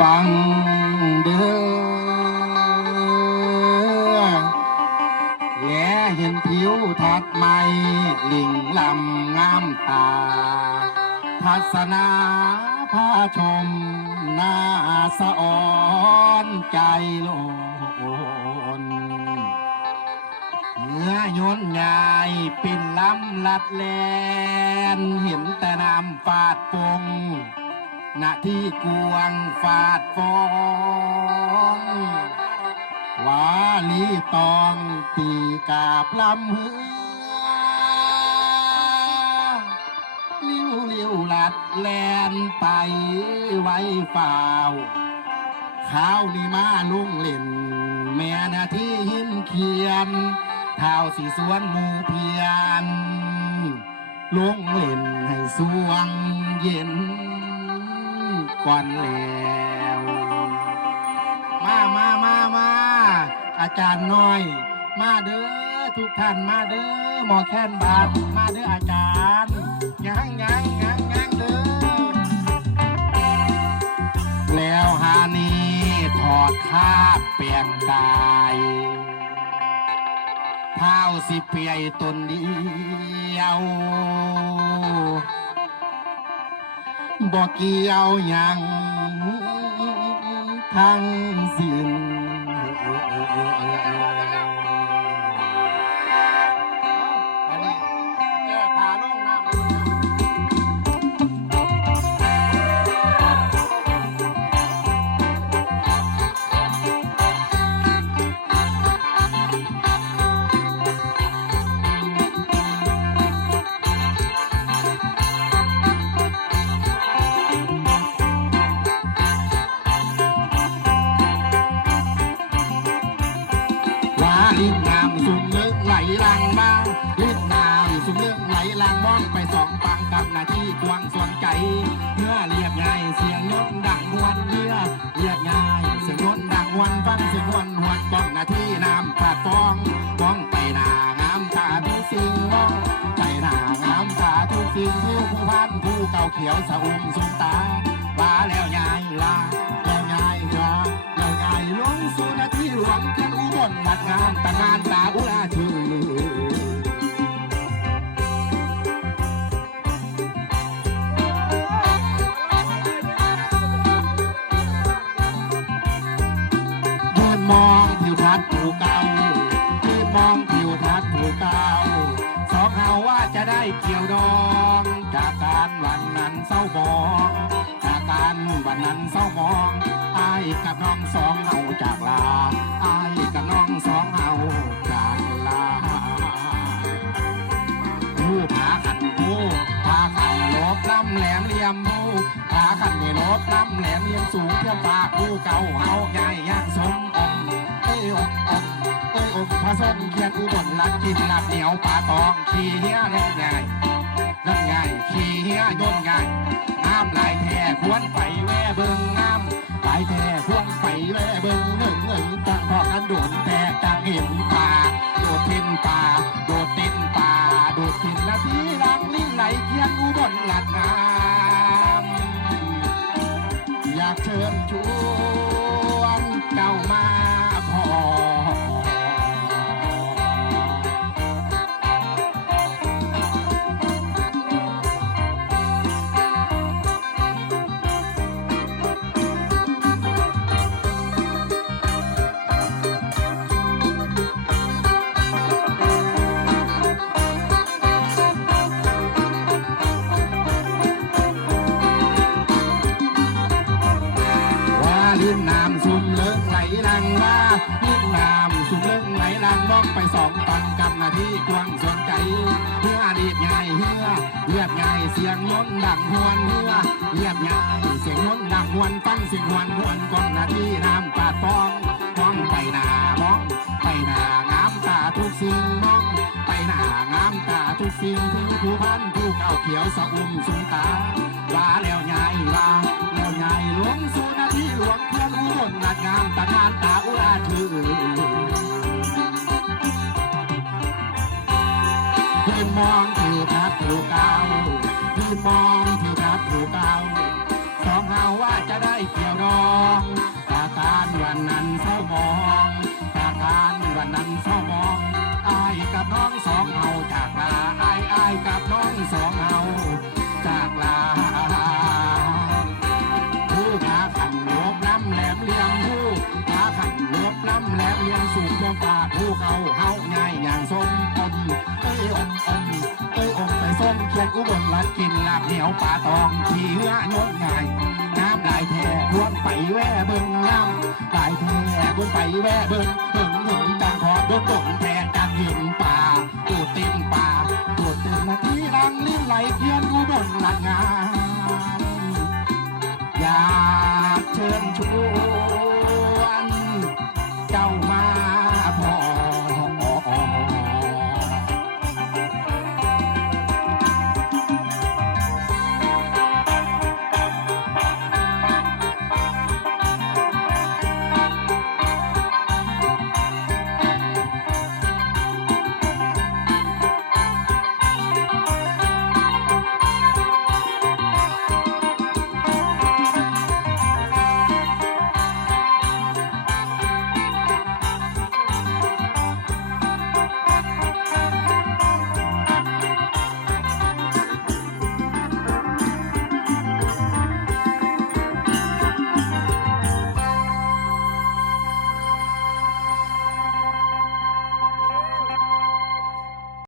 ฟังเด้อแลเห็นทิวทัดใหม่ลิงลำงามตา ทัศนาพาชมหน้าสะอ่อนใจโลนเนื้อยนใหญ่ปิ่นลำลัดแลน เห็นแต่น้ำฟาดปง หน้าที่กวงฟาดฟองวาลีตองตีกาบลำเฮือลิ้วลิ้วลัดแลนไปไว้ฝ่าวข้าวนี่มาลุงเล่น แม่นาที่หิมเขียนเท้าสีสวนมูเพียนลุงเล่นให้สวงเย็น ก่อนแล้วมามามามาอาจารย์น้อย มาเด้อทุกท่านมาเด้อหมอแค้นบาทมาเด้ออาจารย์ยังยังยังยังเด้อแล้วหานี้ถอดคาบเปลี่ยนกายเท้าสิเปียตนเดียว บอกเกี่ยวยังทั้งสิ้น ลิกไหลหลังมองไปสองฟังกับหน้าที่กวางสวนใจเมื่อเรียกง่ายเสียงนกดังวันเรือเรียกง่ายเสียงนกดังวันฟังเสียงวันหวนป้องหน้าที่น้ำขาดฟองมองไปหน้างามตาทุกสิ่งมองไปหน้างามตาทุกสิ่งผู้ผู้พันผู้เก่าเขียวสะอุ่มสุมตาว่าแล้วยายลาแล้วยายลาแล้วยายลงสู่หน้าที่หลวงกันอุบลงัดงามตะงานตาอุลาชื มองทิวทัศน์ภูเก่ายืนมองทิวทัศน์ภูเก่าสองเฮาว่าจะได้เกี่ยวดอง จากการวันนั้นเศร้าบองจากการวันนั้นเศร้ามองไอ้กับน้องสองเฮาจากลาำแหลมเหลี่ยมผู้ผาขันในลบลำแหลมเลี่ยมสูงเทียมฟ้าผู้เก่าเฮาใหญ่ย่างสมองเอ้ยองค์องค์เอ้ยองค์พระสงฆ์เขียนอุบลลัดกินลัดเหนียวปลาตองขี้เหี้ยเล่นง่ายเล่นง่ายขี้เหี้ยย่นง่ายน้ำลายแท้ควรไปแว่เบิ่งน้ำลายแท้ควรไปแว่เบิ่งหนึ่งหนึ่งจังพอกันโดนแต่จังเห็นป่าโดดเต้นป่าโดดเต้นป่าโดดเต้นนาทีรังลิ้นไหลเคียนอุบลหลัดน้ำ เน้ำซุ่มเลิงไหลลังว่าลิ้นน้ำซุ่มเลิงไหลลังมองไปสองฟังกับนาที่กวางสนใจเพื่อดีดง่ายเฮือเรียบง่ายเสียงน้นดังหวนเฮือเรียบง่ายเสียงน้นดังหวนฟังเสียงหวนหวนกองนาที่น้ำปาดฟองมองไปหน้ามองไปหน้างามตาทุกสิ่งมองไปหน้างามตาทุกสิ่งถึงผู้พันผู้เก่าเขียวสะอุ่มสุนตา รูเก่าเพื่อนมองทิวทัศน์ภูเก่าสองเฮาว่าจะได้เกี่ยวดองตาการวันนั้นเศร้ามองจากการวันนั้นเศร้ามองอายกับน้องสองเฮาจากลาอายอายกับน้องสองเฮาจากลาผู้พาขันลบล้ำแหลมเลียงผู้พาขันลบล้ำแหลมเลียงสูงบนฟ้าผู้เขา ไปส้มเขียนอุบลรัดกินลาบเหนียวปลาตองที่เหือโยนง่ายน้ำลายแท้ควนไปแว่เบิ่งน้ำลายแท้ควนไปแว่เบิ่งหึงหึงจังพอดดดงแท้ดังหึงป่าตูดเต็มป่าตูดเต็มนาทีรังลิ้นไหลเพียนกุบลรัดงา